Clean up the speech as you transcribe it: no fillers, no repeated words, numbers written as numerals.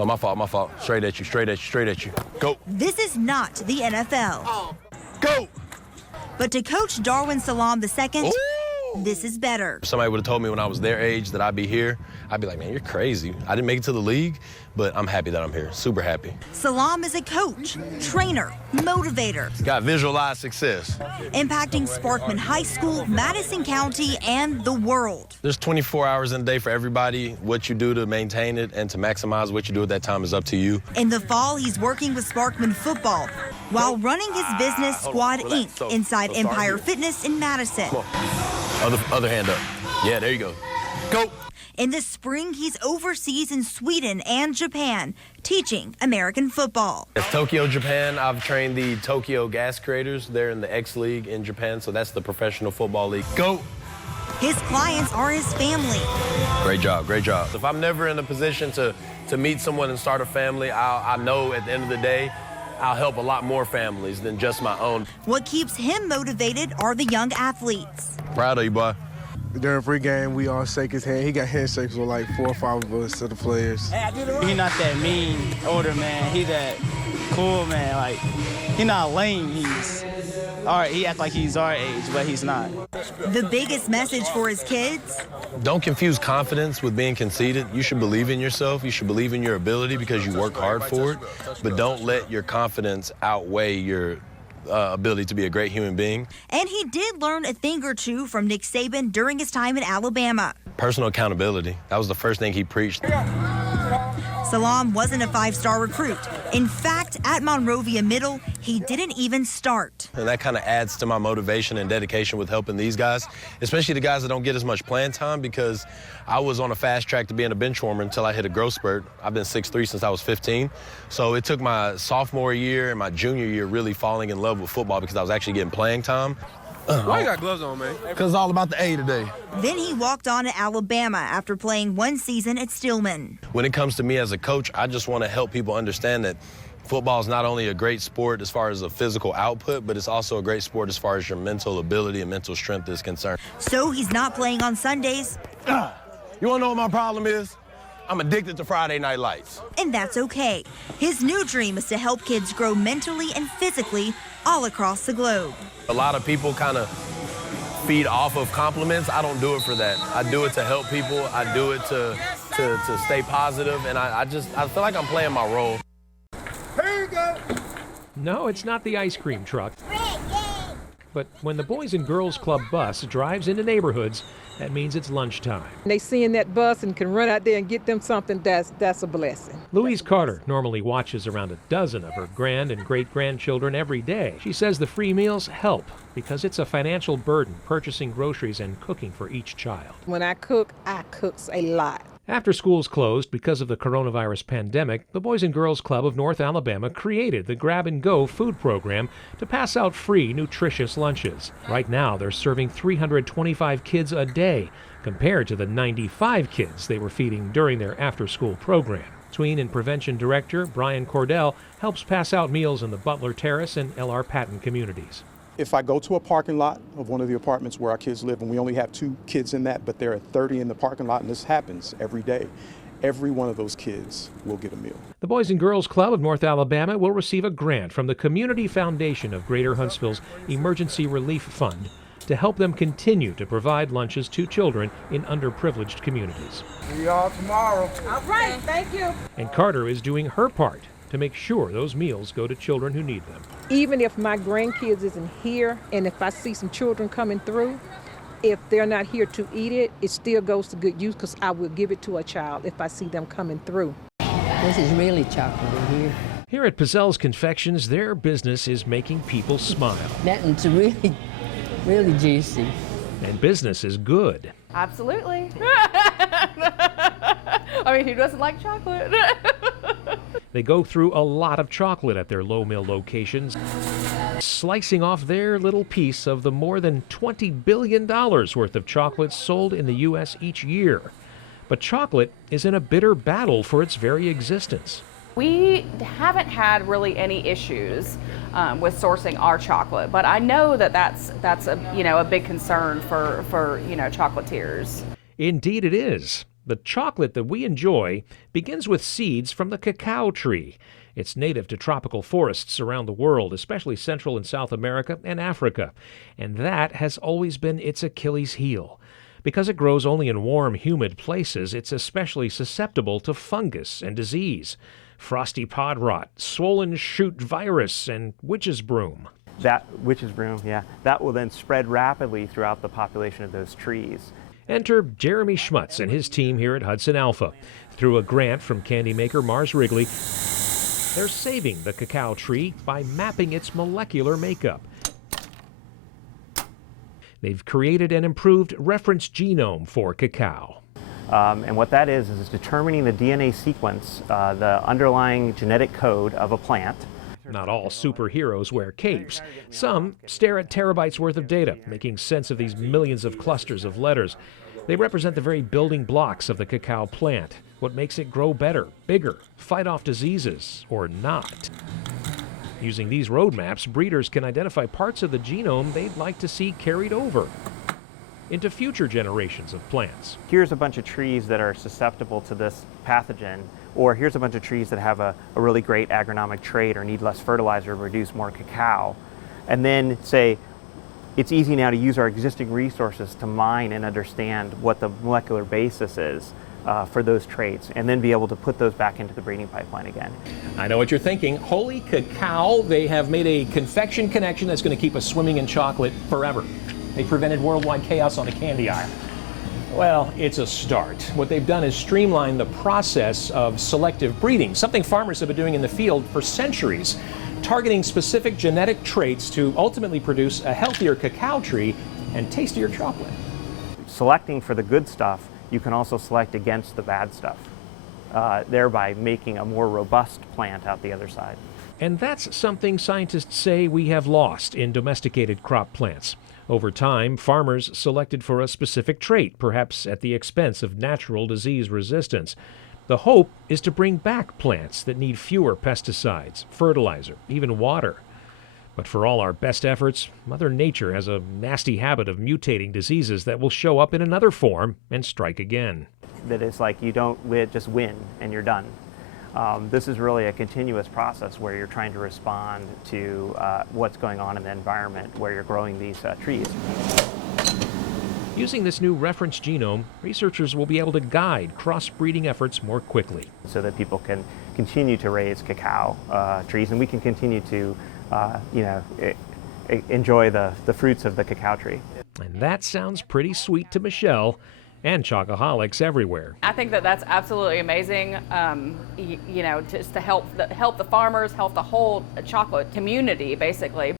Oh, my fault, my fault. Straight at you, straight at you, straight at you. Go. This is not the NFL. Go. But to Coach Darwin Salam II, this is better. If somebody would have told me when I was their age that I'd be here, I'd be like, man, you're crazy. I didn't make it to the league, but I'm happy that I'm here. Super happy. Salam is a coach, trainer, motivator. Got visualized success. Impacting Sparkman High School, Madison County, and the world. There's 24 hours in a day for everybody. What you do to maintain it and to maximize what you do at that time is up to you. In the fall, he's working with Sparkman football while running his business Squad Inc. inside Empire Fitness in Madison. Other hand up. Yeah, there you go. Go. In the spring, he's overseas in Sweden and Japan, teaching American football. It's Tokyo, Japan. I've trained the Tokyo Gas Creators. They're in the X League in Japan, so that's the professional football league. Go. His clients are his family. Great job, great job. If I'm never in a position to meet someone and start a family, I know at the end of the day, I'll help a lot more families than just my own. What keeps him motivated are the young athletes. Proud of you, boy. During pregame, we all shake his hand. He got handshakes with like 4 or 5 of us, of the players. He not that mean, older man. He that cool man. Like, he not lame. He's all right. He act like he's our age, but he's not. The biggest message for his kids? Don't confuse confidence with being conceited. You should believe in yourself. You should believe in your ability because you work hard for it. But don't let your confidence outweigh your ability to be a great human being. And he did learn a thing or two from Nick Saban during his time in Alabama. Personal accountability. That was the first thing he preached. Salam wasn't a 5-star recruit. In fact, at Monrovia Middle, he didn't even start. And that kind of adds to my motivation and dedication with helping these guys, especially the guys that don't get as much playing time, because I was on a fast track to being a bench warmer until I hit a growth spurt. I've been 6'3" since I was 15. So it took my sophomore year and my junior year really falling in love with football because I was actually getting playing time. Why you got gloves on, man? Because it's all about the A today. Then he walked on to Alabama after playing 1 season at Stillman. When it comes to me as a coach, I just want to help people understand that football is not only a great sport as far as a physical output, but it's also a great sport as far as your mental ability and mental strength is concerned. So he's not playing on Sundays. You want to know what my problem is? I'm addicted to Friday night lights. And that's okay. His new dream is to help kids grow mentally and physically all across the globe. A lot of people kind of feed off of compliments. I don't do it for that. I do it to help people. I do it to stay positive, and I feel like I'm playing my role. Here you go. No, it's not the ice cream truck. But when the Boys and Girls Club bus drives into neighborhoods, that means it's lunchtime. They see in that bus and can run out there and get them something, that's a blessing. Louise Carter normally watches around a dozen of her grand and great-grandchildren every day. She says the free meals help because it's a financial burden purchasing groceries and cooking for each child. When I cook a lot. After schools closed because of the coronavirus pandemic, the Boys and Girls Club of North Alabama created the Grab and Go food program to pass out free, nutritious lunches. Right now, they're serving 325 kids a day, compared to the 95 kids they were feeding during their after-school program. Tween and Prevention Director Brian Cordell helps pass out meals in the Butler Terrace and L.R. Patton communities. If I go to a parking lot of one of the apartments where our kids live, and we only have 2 kids in that, but there are 30 in the parking lot, and this happens every day, every one of those kids will get a meal. The Boys and Girls Club of North Alabama will receive a grant from the Community Foundation of Greater Huntsville's Emergency Relief Fund to help them continue to provide lunches to children in underprivileged communities. See y'all tomorrow. All right, thank you. And Carter is doing her part to make sure those meals go to children who need them. Even if my grandkids isn't here, and if I see some children coming through, if they're not here to eat it, it still goes to good use because I will give it to a child if I see them coming through. This is really chocolate in here. Here at Pizelle's Confections, their business is making people smile. That one's really, really juicy. And business is good. Absolutely. I mean, who doesn't like chocolate? They go through a lot of chocolate at their Low Mill locations, slicing off their little piece of the more than $20 billion worth of chocolate sold in the U.S. each year. But chocolate is in a bitter battle for its very existence. We haven't had really any issues with sourcing our chocolate, but I know that that's a big concern for chocolatiers. Indeed it is. The chocolate that we enjoy begins with seeds from the cacao tree. It's native to tropical forests around the world, especially Central and South America and Africa. And that has always been its Achilles heel. Because it grows only in warm, humid places, it's especially susceptible to fungus and disease. Frosty pod rot, swollen shoot virus, and witch's broom. That witch's broom, yeah, that will then spread rapidly throughout the population of those trees. Enter Jeremy Schmutz and his team here at Hudson Alpha. Through a grant from candy maker Mars Wrigley, they're saving the cacao tree by mapping its molecular makeup. They've created an improved reference genome for cacao. And what that is determining the DNA sequence, the underlying genetic code of a plant. Not all superheroes wear capes. Some stare at terabytes worth of data, making sense of these millions of clusters of letters. They represent the very building blocks of the cacao plant, what makes it grow better, bigger, fight off diseases, or not. Using these roadmaps, breeders can identify parts of the genome they'd like to see carried over into future generations of plants. Here's a bunch of trees that are susceptible to this pathogen, or here's a bunch of trees that have a really great agronomic trait or need less fertilizer to produce more cacao. And then say, it's easy now to use our existing resources to mine and understand what the molecular basis is for those traits, and then be able to put those back into the breeding pipeline again. I know what you're thinking. Holy cacao, they have made a confection connection that's going to keep us swimming in chocolate forever. They prevented worldwide chaos on the candy aisle. Well, it's a start. What they've done is streamline the process of selective breeding, something farmers have been doing in the field for centuries, targeting specific genetic traits to ultimately produce a healthier cacao tree and tastier chocolate. Selecting for the good stuff, you can also select against the bad stuff, thereby making a more robust plant out the other side. And that's something scientists say we have lost in domesticated crop plants. Over time, farmers selected for a specific trait, perhaps at the expense of natural disease resistance. The hope is to bring back plants that need fewer pesticides, fertilizer, even water. But for all our best efforts, Mother Nature has a nasty habit of mutating diseases that will show up in another form and strike again. That it's like you don't just win and you're done. This is really a continuous process where you're trying to respond to what's going on in the environment where you're growing these trees. Using this new reference genome, researchers will be able to guide crossbreeding efforts more quickly. So that people can continue to raise cacao trees, and we can continue to enjoy the fruits of the cacao tree. And that sounds pretty sweet to Michelle and chocoholics everywhere. I think that that's absolutely amazing, just to help the farmers, help the whole chocolate community, basically.